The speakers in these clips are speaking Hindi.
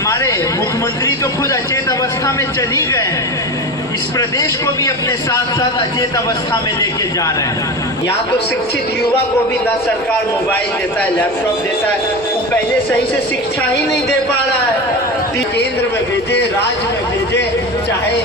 हमारे मुख्यमंत्री तो खुद अचेत अवस्था में चल ही गए हैं, इस प्रदेश को भी अपने साथ साथ अचेत अवस्था में लेके जा रहे हैं। यहाँ तो शिक्षित युवा को भी ना सरकार मोबाइल देता है, लैपटॉप देता है, वो पहले सही से शिक्षा ही नहीं दे पा रहा है। केंद्र में भेजे, राज्य में भेजे, चाहे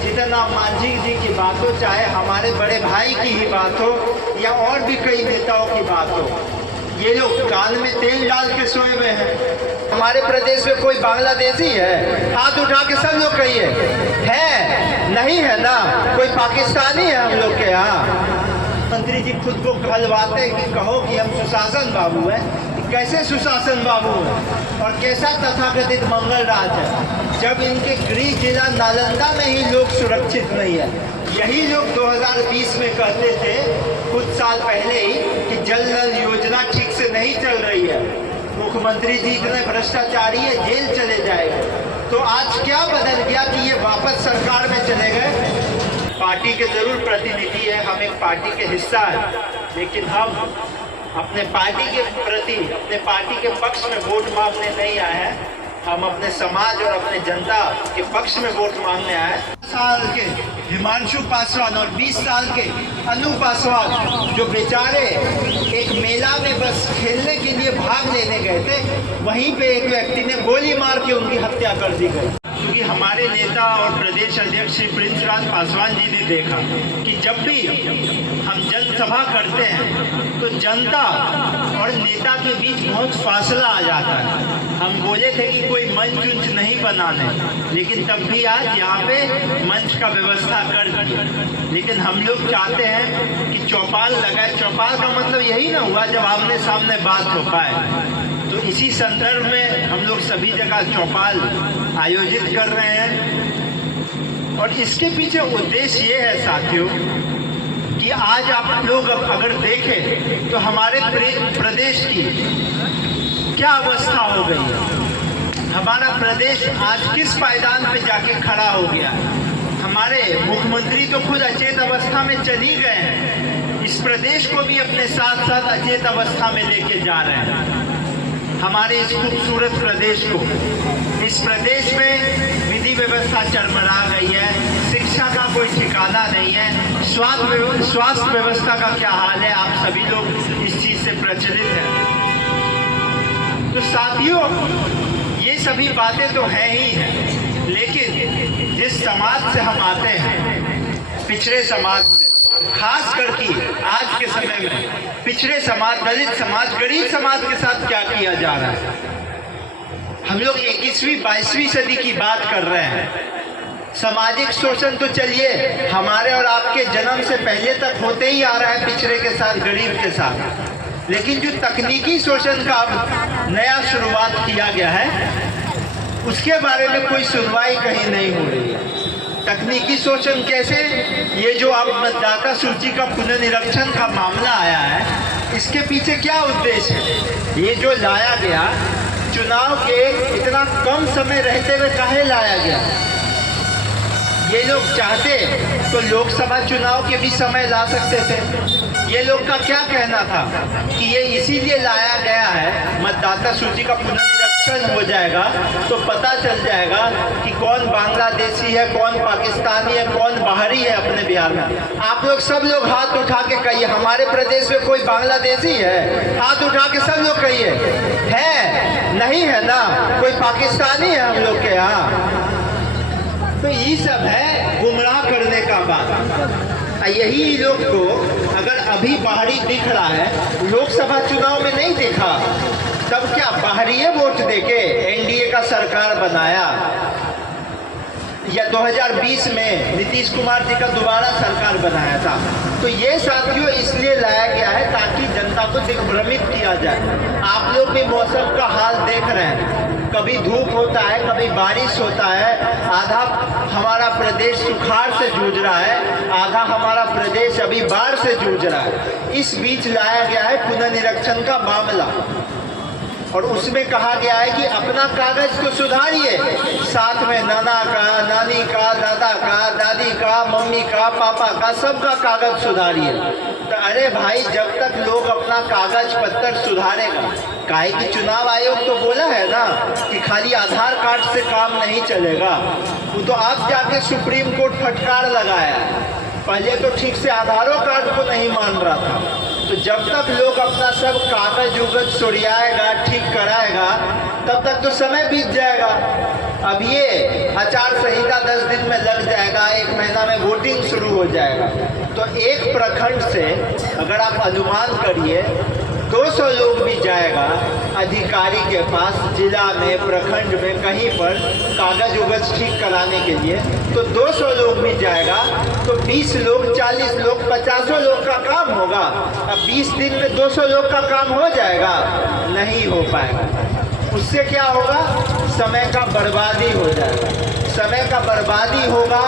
जितना मांझी जी की बात हो, चाहे हमारे बड़े भाई की ही बात हो, या और भी कई नेताओं की बात हो, ये लोग कान में तेल डाल के सोए हुए हैं। हमारे प्रदेश में कोई बांग्लादेशी है? हाथ उठा के सब लोग कहिए, है? नहीं है ना? कोई पाकिस्तानी है हम लोग के यहाँ? मंत्री जी खुद को कहलवाते हैं कि कहो कि हम सुशासन बाबू हैं। कैसे सुशासन बाबू है और कैसा तथाकथित मंगल राज है, जब इनके गृह जिला नालंदा में ही लोग सुरक्षित नहीं है। यही लोग 2020 में कहते थे, कुछ साल पहले ही, कि जल नल योजना ठीक से नहीं चल रही है, मुख्यमंत्री जी इतने भ्रष्टाचारी है, जेल चले जाएंगे। तो आज क्या बदल गया कि ये वापस सरकार में चले गए? पार्टी के जरूर प्रतिनिधि है, हम एक पार्टी के हिस्सा है, लेकिन हम अपने पार्टी के प्रति, अपने पार्टी के पक्ष में वोट मांगने नहीं आए हैं। हम अपने समाज और अपने जनता के पक्ष में वोट मांगने आए हैं। 10 साल के हिमांशु पासवान और 20 साल के अनु पासवान, जो बेचारे एक मेला में बस खेलने के लिए भाग लेने गए थे, वहीं पे एक व्यक्ति ने गोली मार के उनकी हत्या कर दी गई। क्योंकि हमारे नेता और प्रदेश अध्यक्ष श्री प्रिंस राज पासवान जी ने देखा कि जब भी हम जनसभा करते हैं तो जनता और नेता के बीच बहुत फासला आ जाता है। हम बोले थे कि कोई मंच उंच नहीं बनाने, लेकिन तब भी आज यहाँ पे मंच का व्यवस्था कर दी। लेकिन हम लोग चाहते हैं कि चौपाल लगाए। चौपाल का मतलब यही ना हुआ जब आमने सामने बात हो पाए। तो इसी संदर्भ में हम लोग सभी जगह चौपाल आयोजित कर रहे हैं। और इसके पीछे उद्देश्य ये है साथियों कि आज आप लोग अगर देखें तो हमारे प्रदेश की क्या अवस्था हो गई है। हमारा प्रदेश आज किस पायदान पे जाके खड़ा हो गया है। हमारे मुख्यमंत्री तो खुद अचेत अवस्था में चल ही गए हैं, इस प्रदेश को भी अपने साथ साथ अचेत अवस्था में लेके जा रहे हैं। हमारे इस खूबसूरत प्रदेश को, इस प्रदेश में विधि व्यवस्था चरमरा गई है, शिक्षा का कोई ठिकाना नहीं है, स्वास्थ्य व्यवस्था का क्या हाल है, आप सभी लोग इस चीज़ से प्रचलित हैं। तो साथियों, ये सभी बातें तो हैं ही हैं, लेकिन जिस समाज से हम आते हैं, पिछड़े समाज से, खास करके आज के समय में पिछड़े समाज, दलित समाज, गरीब समाज के साथ क्या किया जा रहा है। हम लोग 21वीं 22वीं सदी की बात कर रहे हैं। सामाजिक शोषण तो चलिए हमारे और आपके जन्म से पहले तक होते ही आ रहा है, पिछड़े के साथ, गरीब के साथ। लेकिन जो तकनीकी शोषण का अब नया शुरुआत किया गया है, उसके बारे में कोई सुनवाई कहीं नहीं हो रही है। तकनीकी शोषण कैसे? ये जो अब मतदाता सूची का पुनर्निरीक्षण का मामला आया है, इसके पीछे क्या उद्देश्य है? ये जो लाया गया, चुनाव के इतना कम समय रहते हुए काहे लाया गया? ये लोग चाहते तो लोकसभा चुनाव के भी समय ला सकते थे। ये लोग का क्या कहना था कि ये इसीलिए लाया गया है, मतदाता सूची का पुनर्निरीक्षण हो जाएगा तो पता चल जाएगा कि कौन बांग्लादेशी है, कौन पाकिस्तानी है, कौन बाहरी है अपने बिहार में। आप लोग सब लोग हाथ उठा के कहिए, हमारे प्रदेश में कोई बांग्लादेशी है? हाथ उठा के सब लोग कहिए, है? नहीं है ना? कोई पाकिस्तानी है हम लोग के यहाँ? तो ये सब है गुमराह करने का बात। यही लोग को अगर अभी बाहरी दिख रहा है, लोकसभा चुनाव में नहीं दिखा, तब क्या बाहरी वोट देके एनडीए का सरकार बनाया? या 2020 में नीतीश कुमार जी का दोबारा सरकार बनाया था। तो ये साथियों इसलिए लाया गया है ताकि जनता को दिग्भ्रमित किया जाए। आप लोग भी मौसम का हाल देख रहे हैं, कभी धूप होता है, कभी बारिश होता है, आधा हमारा प्रदेश सुखाड़ से जूझ रहा है, आधा हमारा प्रदेश अभी बाढ़ से जूझ रहा है। इस बीच लाया गया है पुनर्निरीक्षण का मामला। और उसमें कहा गया है कि अपना कागज तो सुधारिए, साथ में नाना का, नानी का, दादा का, दादी का, मम्मी का, पापा का, सबका कागज सुधारिए। तो अरे भाई, जब तक लोग अपना कागज पत्तर सुधारेगा, काहे कि चुनाव आयोग तो बोला है ना कि खाली आधार कार्ड से काम नहीं चलेगा। वो तो आप जाके सुप्रीम कोर्ट फटकार लगाया है, पहले तो ठीक से आधारों कार्ड को नहीं मान रहा था। तो जब तक लोग अपना सब कागज उगज सुरियाएगा, ठीक कराएगा, तब तक तो समय बीत जाएगा। अब ये आचार संहिता 10 दिन में लग जाएगा, 1 महीना में वोटिंग शुरू हो जाएगा। तो एक प्रखंड से अगर आप अनुमान करिए 200 लोग भी जाएगा अधिकारी के पास, जिला में, प्रखंड में, कहीं पर कागज उगज ठीक कराने के लिए, तो 200 लोग भी जाएगा तो 20 लोग, 40 लोग, 50 लोग का काम होगा। अब 20 दिन में 200 लोग का काम हो जाएगा? नहीं हो पाएगा। उससे क्या होगा? समय का बर्बादी हो जाएगा। समय का बर्बादी होगा,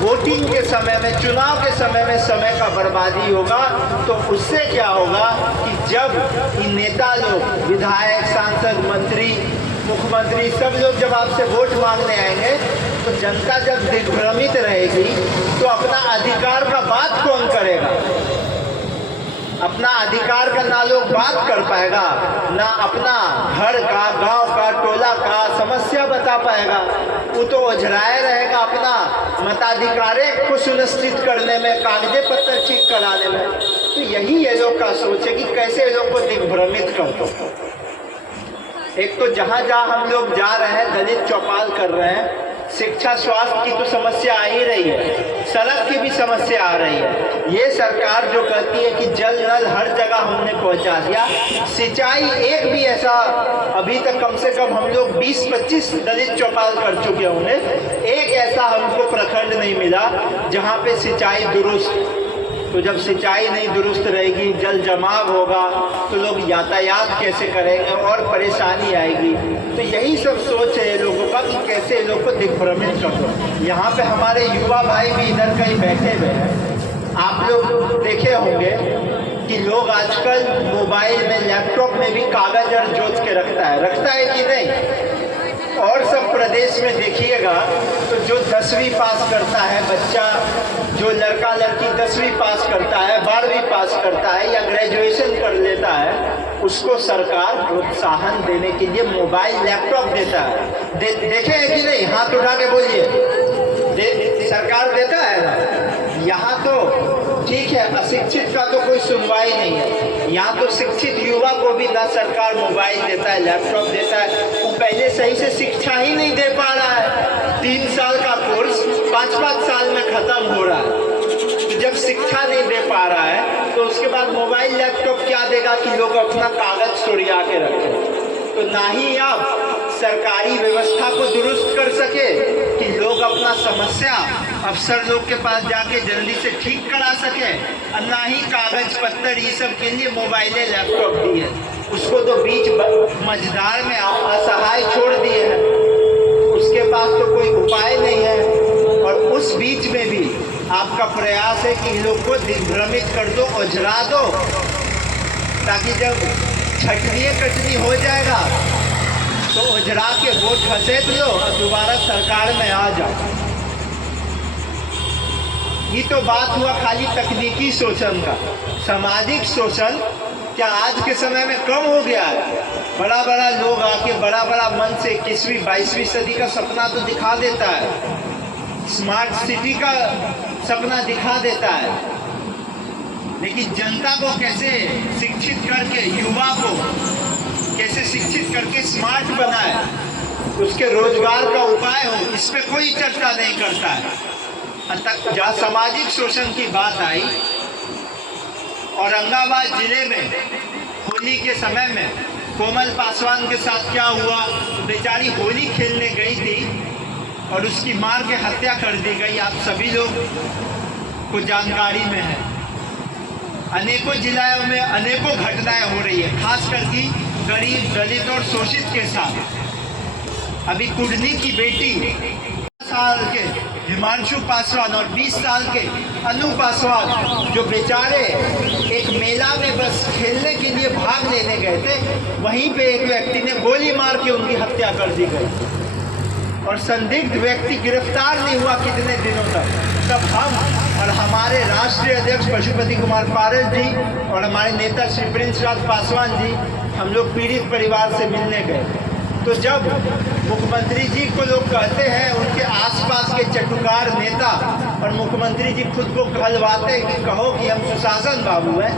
वोटिंग के समय में, चुनाव के समय में समय का बर्बादी होगा। तो उससे क्या होगा कि जब इन नेता लोग, विधायक, सांसद, मंत्री, मुख्यमंत्री, सब लोग जब आपसे वोट मांगने आएंगे, तो जनता जब दिग्भ्रमित रहेगी तो अपना अधिकार का बात कौन करेगा? अपना अधिकार का ना लोग बात कर पाएगा, ना अपना घर का, गांव का, टोला का समस्या बता पाएगा। वो तो ओझराया रहेगा अपना मताधिकार को सुनिश्चित करने में, कागजे पत्र ठीक कराने में। तो यही ये लोग का सोच है कि कैसे ये लोग को दिग्भ्रमित कर दो। एक तो जहाँ जहाँ हम लोग जा रहे हैं दलित चौपाल कर रहे हैं, शिक्षा स्वास्थ्य की तो समस्या आ ही रही है, सड़क की भी समस्या आ रही है। ये सरकार जो कहती है कि जल नल हर जगह हमने पहुंचा दिया, सिंचाई एक भी ऐसा अभी तक कम से कम हम लोग 20-25 दलित चौपाल कर चुके होंगे, एक ऐसा हमको प्रखंड नहीं मिला जहाँ पे सिंचाई दुरुस्त। तो जब सिंचाई नहीं दुरुस्त रहेगी, जल जमाव होगा, तो लोग यातायात कैसे करेंगे और परेशानी आएगी। तो यही सब सोच है लोगों का कि कैसे लोग को दिग्भ्रमित कर दो। यहाँ पे हमारे युवा भाई भी इधर कहीं बैठे हुए हैं। आप लोग देखे होंगे कि लोग आजकल मोबाइल में, लैपटॉप में भी कागज और जोत के रखता है कि नहीं? और सब प्रदेश में देखिएगा तो जो 10वीं पास करता है बच्चा, जो लड़का लड़की 10वीं पास करता है, 12वीं पास करता है या ग्रेजुएशन कर लेता है, उसको सरकार प्रोत्साहन देने के लिए मोबाइल, लैपटॉप देता है। देखे हैं कि नहीं? हाथ उठा के बोलिए। सरकार देता है ना? यहाँ तो ठीक है, अशिक्षित का तो कोई सुनवाई नहीं है। यहाँ तो शिक्षित युवा को भी ना सरकार मोबाइल देता है, लैपटॉप देता है। वो पहले सही से शिक्षा ही नहीं दे पा रहा है। 3 साल का कोर्स 5-5 साल में खत्म हो रहा है। तो जब शिक्षा नहीं दे पा रहा है तो उसके बाद मोबाइल, लैपटॉप क्या देगा कि लोग अपना कागज सुरिया के रखें? तो ना ही आप सरकारी व्यवस्था को दुरुस्त कर सके कि लोग अपना समस्या अफसर लोग के पास जाके जल्दी से ठीक करा सके, और ना ही कागज पत्तर ये सब के लिए मोबाइल, लैपटॉप दिए। उसको तो बीच मझधार में असहाय छोड़ दिए हैं, उसके पास तो कोई उपाय नहीं है। और उस बीच में भी आपका प्रयास है कि इन लोग को दिग्भ्रमित कर दो, ओझरा दो, ताकि जब छटनी कटनी हो जाएगा तो ओझरा के वोट खसेट लो और दोबारा सरकार में आ जाओ। ये तो बात हुआ खाली तकनीकी शोषण का। सामाजिक शोषण क्या आज के समय में कम हो गया है? बड़ा बड़ा लोग आके बड़ा बड़ा मन से 21वीं 22वीं सदी का सपना तो दिखा देता है, स्मार्ट सिटी का सपना दिखा देता है, लेकिन जनता को कैसे शिक्षित करके, युवा को कैसे शिक्षित करके स्मार्ट बनाए, उसके रोजगार का उपाय हो, इस पे कोई चर्चा नहीं करता है। तक जहाँ सामाजिक शोषण की बात आई, औरंगाबाद जिले में होली के समय में कोमल पासवान के साथ क्या हुआ? बेचारी होली खेलने गई थी और उसकी मार के हत्या कर दी गई। आप सभी लोग को जानकारी में है। अनेकों जिलों में अनेकों घटनाएं हो रही है, खास करके गरीब, दलित और शोषित के साथ। अभी कुडनी की बेटी 10 साल के हिमांशु पासवान और 20 साल के अनु पासवान जो बेचारे एक मेला में बस खेलने के लिए भाग लेने गए थे, वहीं पे एक व्यक्ति ने गोली मार के उनकी हत्या कर दी गई और संदिग्ध व्यक्ति गिरफ्तार नहीं हुआ कितने दिनों तक। तब हम और हमारे राष्ट्रीय अध्यक्ष पशुपति कुमार पारस जी और हमारे नेता श्री प्रिंस राज पासवान जी, हम लोग पीड़ित परिवार से मिलने गए। तो जब मुख्यमंत्री जी को लोग कहते हैं, उनके आसपास के चटुकार नेता और मुख्यमंत्री जी खुद को कहलवाते हैं कि कहो कि हम सुशासन बाबू हैं,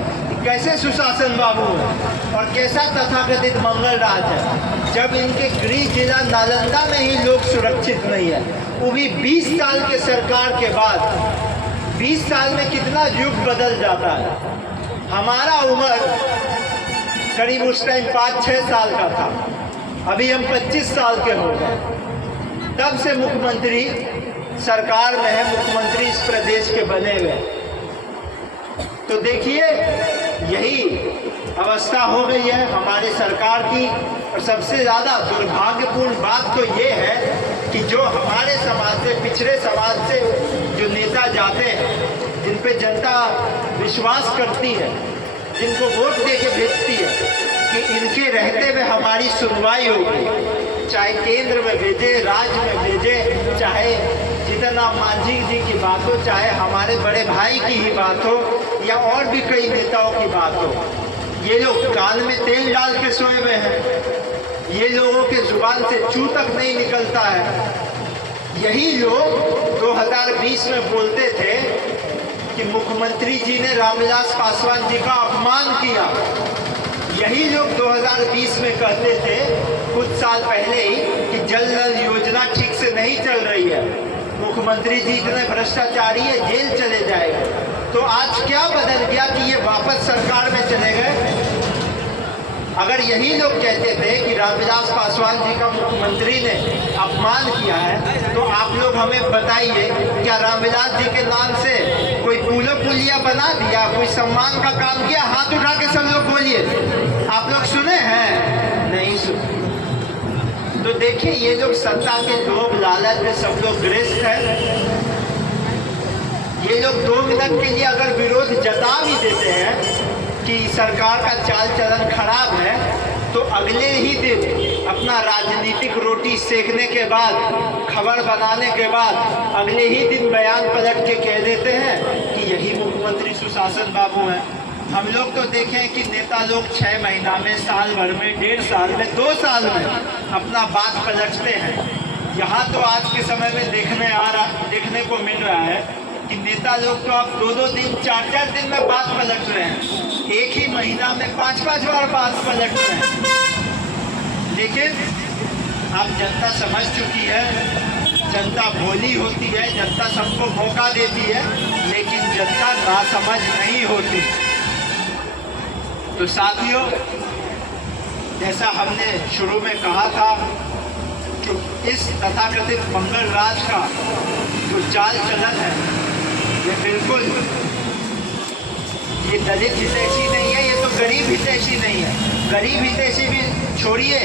कैसे सुशासन बाबू हैं और कैसा तथाकथित मंगल राज है, जब इनके गृह जिला नालंदा में ही लोग सुरक्षित नहीं है, वो भी 20 साल के सरकार के बाद। 20 साल में कितना युग बदल जाता है। हमारा उम्र करीब उस टाइम 5-6 साल का था, अभी हम 25 साल के हो गए। तब से मुख्यमंत्री सरकार में है, मुख्यमंत्री इस प्रदेश के बने हुए। तो देखिए यही अवस्था हो गई है हमारे सरकार की। और सबसे ज़्यादा दुर्भाग्यपूर्ण बात तो ये है कि जो हमारे समाज से, पिछड़े समाज से जो नेता जाते हैं, जिन पे जनता विश्वास करती है, जिनको वोट दे के भेजती है कि इनके रहते हुए हमारी सुनवाई होगी, चाहे केंद्र में भेजे, राज्य में भेजे, चाहे जितना मांझी जी की बात हो, चाहे हमारे बड़े भाई की ही बात हो या और भी कई नेताओं की बात हो, ये लोग कान में तेल डाल के सोए हुए हैं। ये लोगों के जुबान से चू तक नहीं निकलता है। यही लोग 2020 में बोलते थे कि मुख्यमंत्री जी ने रामविलास पासवान जी का अपमान किया। यही लोग 2020 में कहते थे कुछ साल पहले ही कि जल नल योजना ठीक से नहीं चल रही है, मुख्यमंत्री जी इतने भ्रष्टाचारी है, जेल चले जाएंगे। तो आज क्या बदल गया कि ये वापस सरकार में चले गए? अगर यही लोग कहते थे कि रामविलास पासवान जी का मुख्यमंत्री ने अपमान किया है, तो आप लोग हमें बताइए, क्या रामविलास जी के नाम से कोई पुलिया बना दिया, कोई सम्मान का काम किया? हाथ उठा के सब लोग बोलिए, आप लोग सुने हैं? नहीं सुने। तो देखिए ये लोग सत्ता के लोभ लालच में सब लोग ग्रस्त हैं। ये लोग 2 मिनट के लिए अगर विरोध जता भी देते हैं कि सरकार का चाल चलन खराब है, तो अगले ही दिन अपना राजनीतिक रोटी सेकने के बाद, खबर बनाने के बाद, अगले ही दिन बयान पलट के कह देते हैं कि यही मुख्यमंत्री सुशासन बाबू हैं। हम लोग तो देखें कि नेता लोग 6 महीना में, साल भर में, 1.5 साल में, 2 साल में अपना बात पलटते हैं। यहाँ तो आज के समय में देखने को मिल रहा है कि नेता लोग तो अब 2-2 दिन, 4-4 दिन में बात पलट रहे हैं। एक ही महीना में 5-5 बार बात पलट रहे हैं। लेकिन अब जनता समझ चुकी है, जनता भोली होती है, जनता सबको मौका देती है, लेकिन जनता नासमझ नहीं होती। तो साथियों, जैसा हमने शुरू में कहा था कि इस तथाकथित मंगल राज का जो चाल चलन है, ये बिल्कुल ये दलित हितैषी नहीं है, ये तो गरीब हितैषी नहीं है। गरीब हितैषी भी छोड़िए,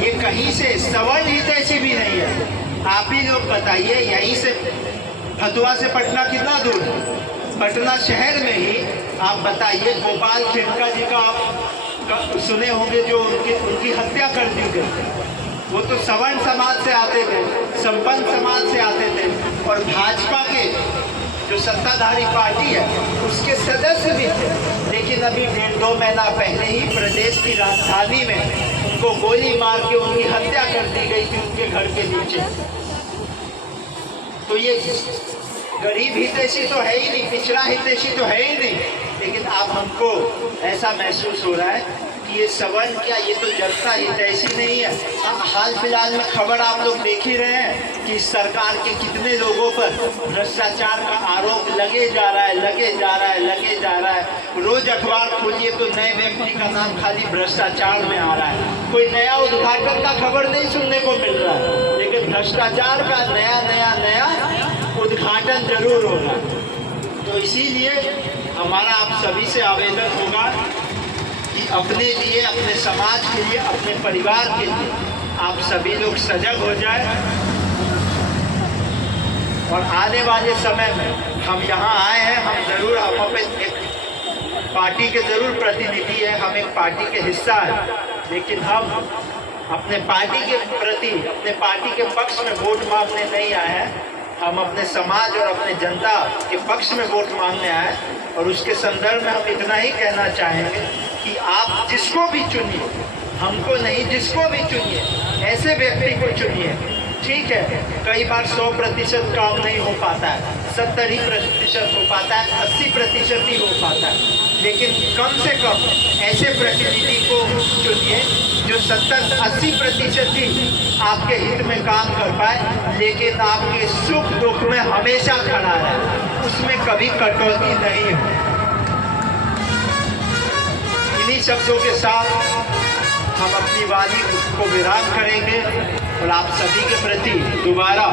ये कहीं से सवर्ण हितैषी भी नहीं है। आप ही लोग बताइए, यहीं से फतुहा से पटना कितना दूर है? पटना शहर में ही आप बताइए, गोपाल खेमका जी का आप सुने होंगे, जो उनकी हत्या कर दी गई। वो तो सवर्ण समाज से आते थे, संपन्न समाज से आते थे, और भाजपा के जो सत्ताधारी पार्टी है उसके सदस्य भी थे। लेकिन अभी 1.5-2 महीना पहले ही प्रदेश की राजधानी में उनको गोली मार के उनकी हत्या कर दी गई थी उनके घर के नीचे। तो ये गरीब हितैषी तो है ही नहीं, पिछड़ा हितैषी तो है ही नहीं। लेकिन अब हमको ऐसा महसूस हो रहा है कि ये सवर्ण क्या, ये तो जनता हितैषी नहीं है। हाल फिलहाल में खबर आप लोग देख ही रहे हैं कि सरकार के कितने लोगों पर भ्रष्टाचार का आरोप लगे जा रहा है। रोज अखबार खोलिए तो नए व्यक्ति का नाम खाली भ्रष्टाचार में आ रहा है। कोई नया उद्घाटन का खबर नहीं सुनने को मिल रहा है, लेकिन भ्रष्टाचार का नया उद्घाटन जरूर होगा। तो इसीलिए हमारा आप सभी से आवेदन होगा कि अपने लिए, अपने समाज के लिए, अपने परिवार के लिए आप सभी लोग सजग हो जाए। और आने वाले समय में हम यहाँ आए हैं, हम ज़रूर, हम अपने एक पार्टी के ज़रूर प्रतिनिधि है, हम एक पार्टी के हिस्सा है, लेकिन हम अपने पार्टी के प्रति, अपने पार्टी के पक्ष में वोट मांगने नहीं आए हैं। हम अपने समाज और अपने जनता के पक्ष में वोट मांगने आए हैं। और उसके संदर्भ में हम इतना ही कहना चाहेंगे कि आप जिसको भी चुनिए, हमको नहीं, जिसको भी चुनिए, ऐसे व्यक्ति को चुनिए। ठीक है, कई बार 100% काम नहीं हो पाता है, 70% हो पाता है, 80% ही हो पाता है, लेकिन कम से कम ऐसे प्रतिनिधि को चुनिए जो 70-80% ही आपके हित में काम कर पाए, लेकिन आपके सुख दुख में हमेशा खड़ा है, उसमें कभी कटौती नहीं हो। इन्हीं शब्दों के साथ हम अपनी वाणी को विराम करेंगे और आप सभी के प्रति दोबारा